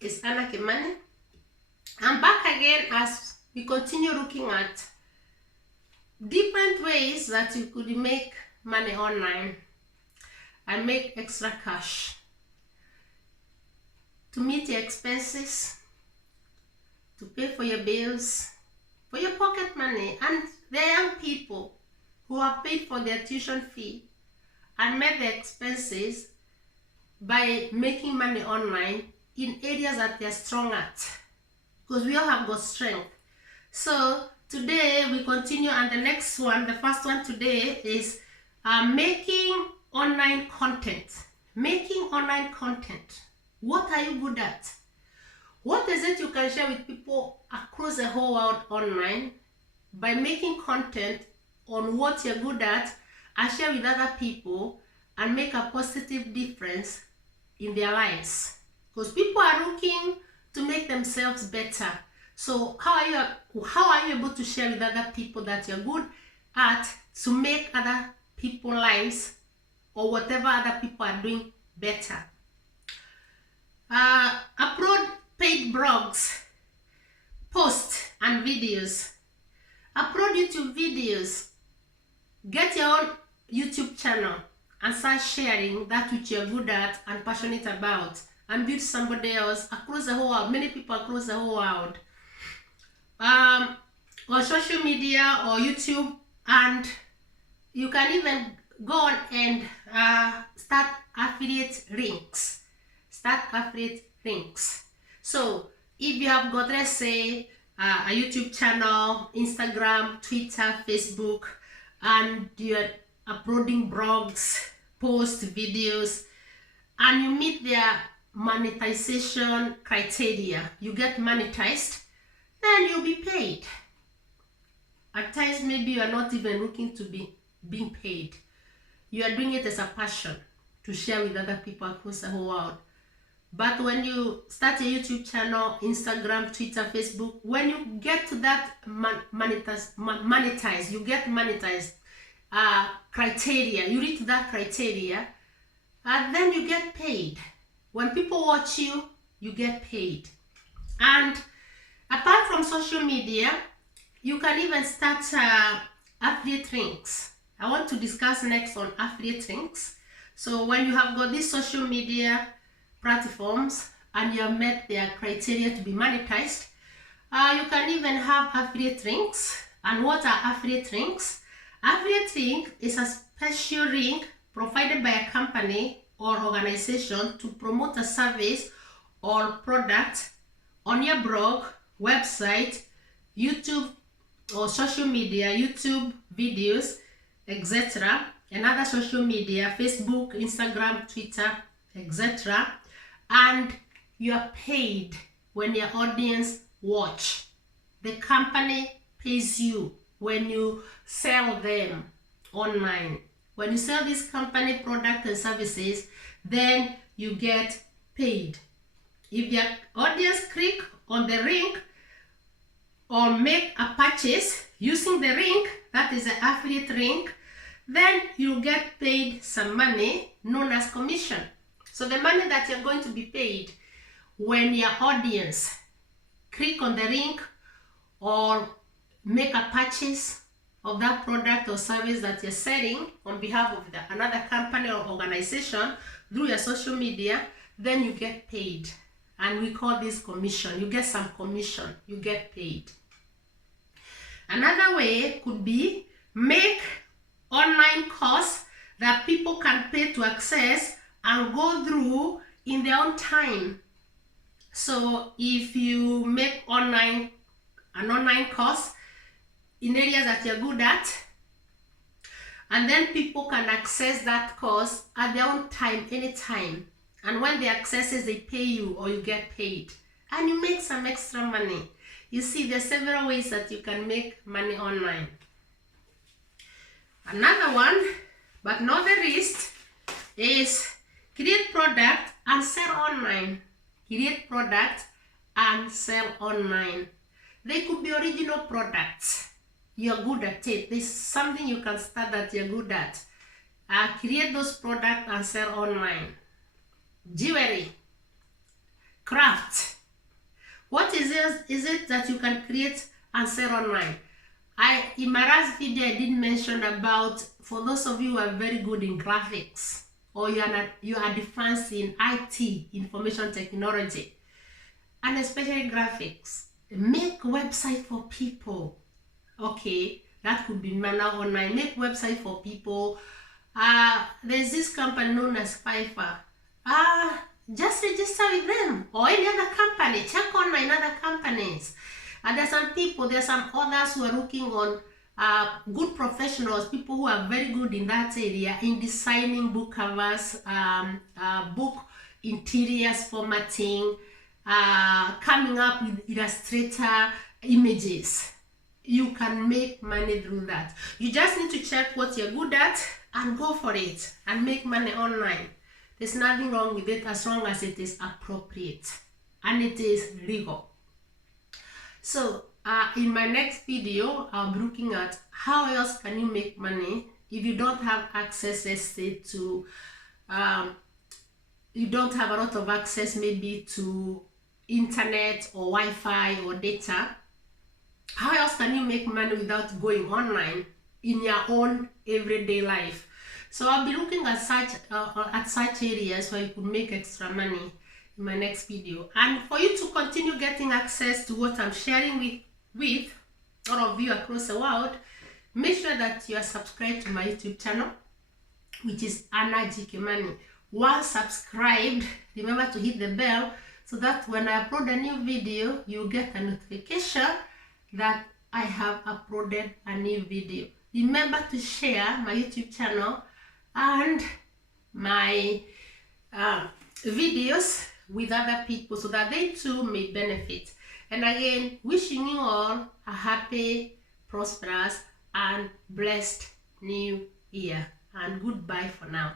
is Anna Kimani. I'm back again as we continue looking at different ways that you could make money online and make extra cash to meet your expenses, to pay for your bills, for your pocket money, and the young people who have paid for their tuition fee and met their expenses by making money online in areas that they're strong at, because we all have got strength. So today we continue, and the next one, the first one today is making online content. Making online content. What are you good at? What is it you can share with people across the whole world online by making content on what you're good at and share with other people and make a positive difference in their lives? Because people are looking to make themselves better. So how are you able to share with other people that you're good at to make other people's lives or whatever other people are doing better? Upload paid blogs, posts and videos. Upload YouTube videos. Get your own YouTube channel and start sharing that which you're good at and passionate about, and build somebody else across the whole world, many people across the whole world. On social media or YouTube, and you can even go on and start affiliate links. So if you have got, let's say, a YouTube channel, Instagram, Twitter, Facebook, and you're uploading blogs, posts, videos, and you meet their monetization criteria, you get monetized, then you'll be paid. At times, maybe you are not even looking to be being paid. You are doing it as a passion to share with other people across the whole world. But when you start a YouTube channel, Instagram, Twitter, Facebook, when you get to that monetize, you get monetized criteria, you reach that criteria, and then you get paid. When people watch you, you get paid. And apart from social media, you can even start affiliate links. I want to discuss next on affiliate links. So when you have got these social media platforms and you have met their criteria to be monetized, you can even have affiliate links. And what are affiliate links? Affiliate link is a special link provided by a company or organization to promote a service or product on your blog, website, YouTube or social media, YouTube videos, etc., and other social media, Facebook, Instagram, Twitter, etc., and you are paid when your audience watch. The company pays you when you sell them online. When you sell this company product and services, then you get paid. If your audience click on the link or make a purchase using the link, that is an affiliate link, then you get paid some money known as commission. So the money that you're going to be paid when your audience click on the link or make a purchase of that product or service that you're selling on behalf of another company or organization through your social media, then you get paid. And we call this commission. You get some commission, you get paid. Another way could be make online course that people can pay to access and go through in their own time. So if you make an online course in areas that you're good at, and then people can access that course at their own time, anytime. And when they access it, they pay you or you get paid. And you make some extra money. You see, there's several ways that you can make money online. Another one, but not the least, is create product and sell online. Create product and sell online. They could be original products. You're good at it. There's something you can start that you're good at. Create those products and sell online. Jewelry, craft, What is it that you can create and sell online? In my last video, I did mention about, for those of you who are very good in graphics, or you are advanced in IT, information technology, and especially graphics, make website for people. Okay, that could be manner online. Make website for people. There's this company known as Fiverr. Just register with them, or any other company. Check online other companies. And there's some others who are looking on good professionals, people who are very good in that area, in designing book covers, book interiors, formatting, coming up with Illustrator images. You can make money through that. You just need to check what you're good at and go for it and make money online. There's nothing wrong with it as long as it is appropriate and it is legal. So in my next video, I'll be looking at how else can you make money if you don't have access, let's say, to you don't have a lot of access maybe to internet or Wi-Fi or data. How else can you make money without going online in your own everyday life? So I'll be looking at such areas where you could make extra money in my next video. And for you to continue getting access to what I'm sharing with all of you across the world, make sure that you are subscribed to my YouTube channel, which is Anna G. Kimani. Once subscribed, remember to hit the bell so that when I upload a new video, you get a notification that I have uploaded a new video. Remember to share my YouTube channel and my videos with other people so that they too may benefit. And again, wishing you all a happy, prosperous, and blessed new year. And goodbye for now.